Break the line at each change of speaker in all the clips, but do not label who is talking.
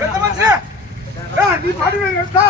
పెద్ద మనిషి నీ పాటి మీద వెళ్తా.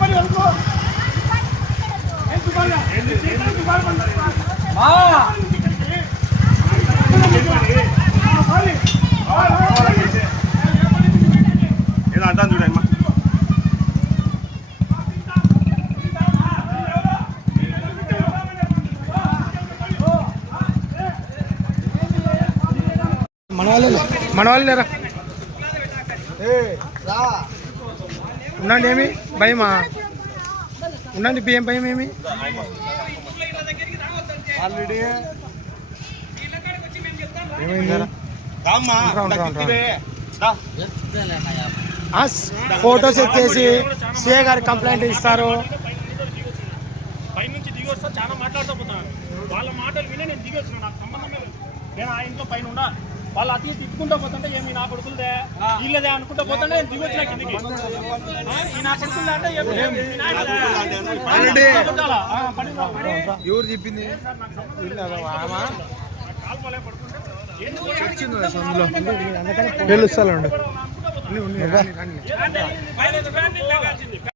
పని? ఆ, మరి. ఆ, ఆ, మరి.
ఏదో అంటాను చూడమ్మా
మన వాళ్ళే మన వాళ్ళు లేరా ఉండండి ఏమి? భయమా? ఉండండి బియ్యం భయం ఏమి? ఫొటోస్ ఎత్తేసి సిఏ గారికి కంప్లైంట్ ఇస్తారు.
పైనుంచి దిగి వస్తా చాలా మాట్లాడుతూ పోతాను వాళ్ళ మాటలు వినే నేను దిగి వచ్చిన నాకు సంబంధమే లేదు. నేను ఆ ఇంట్లో పైన ఉండా. వాళ్ళు అతి తిట్టుకుంటూ పోతుంటే ఏమి నా కొడుకులదే? వీళ్ళదే అనుకుంటూ పోతుంటే నేను దిగి వచ్చిన కిందికి. ఆ, ఈ నా అంటే పడి.
ఎవరు చెప్పింది?
ఇల్లాగా